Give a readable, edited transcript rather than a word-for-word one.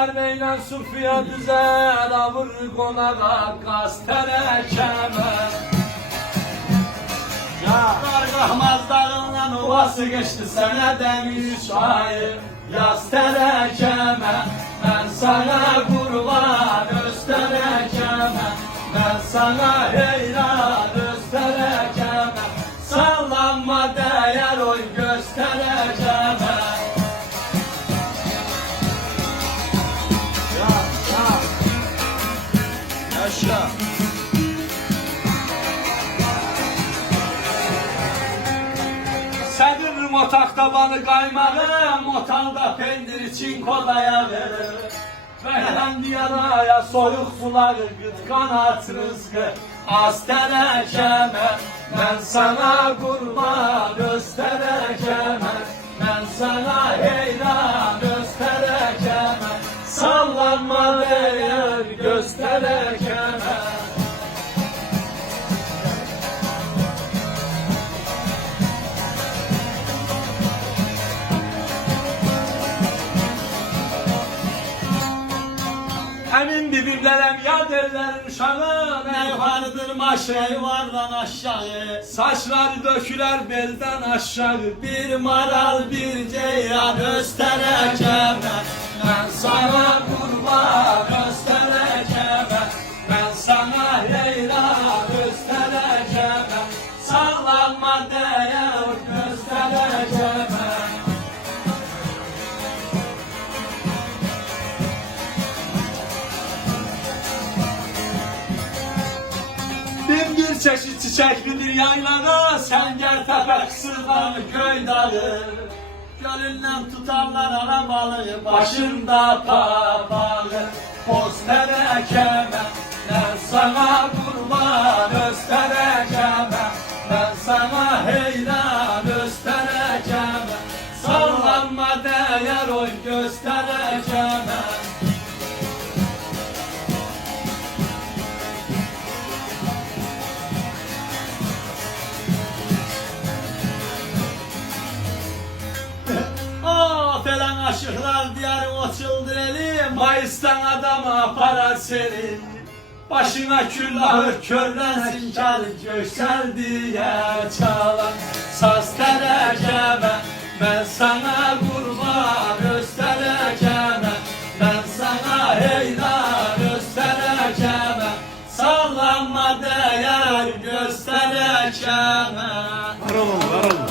ermeyle Sufiye düzer, avır konağa gaz terekeme. Kargahmaz dağınla ovası geçti seneden 3 ay. Yaz terekeme, ben sana kurban öz terekeme. Ben sana heyran öz terekeme. Sallanma değer oy göstereceme. Yaşa. Senin motak tabanı kaymağı, motalda peynir çinko dayağı. Veren yaraya soyuk suları, gıt kanat rızkı, az terekeme. Ben sana kurban öz terekeme. Ben sana heyran öz terekeme. Sallanma değer gösterekeme. Emin bibimlerem yad ellerin uşağı. Ne yukarıdır maşre vardan aşağı. Saçları döküler belden aşağı. Bir maral bir ceylan öz terekeme. Ben sana kurban göstereceğim. Ben sana heyran göstereceğim. Sallanma değer göstereceğim. Bin bir çeşit çiçeklidir yaylada. Sen gel tepe kısırdan köy dağı. Gölünden tutarlar arabalığı. Başımda papalı poz terekeme. Ben sana kurban göstereceğim. Ben sana heyran göstereceğim. Sallanma değer oy göstereceğim. Oh falan aşıklar diyarım açıldı elim. Mayıs'tan adama parar seni. Başına küllahı körlensin kar göksel diye çalan saz terekeme. Ben sana kurban göstereceğim. Ben sana heyran göstereceğim. Sallanma değer göstereceğim. Var olun, var olun.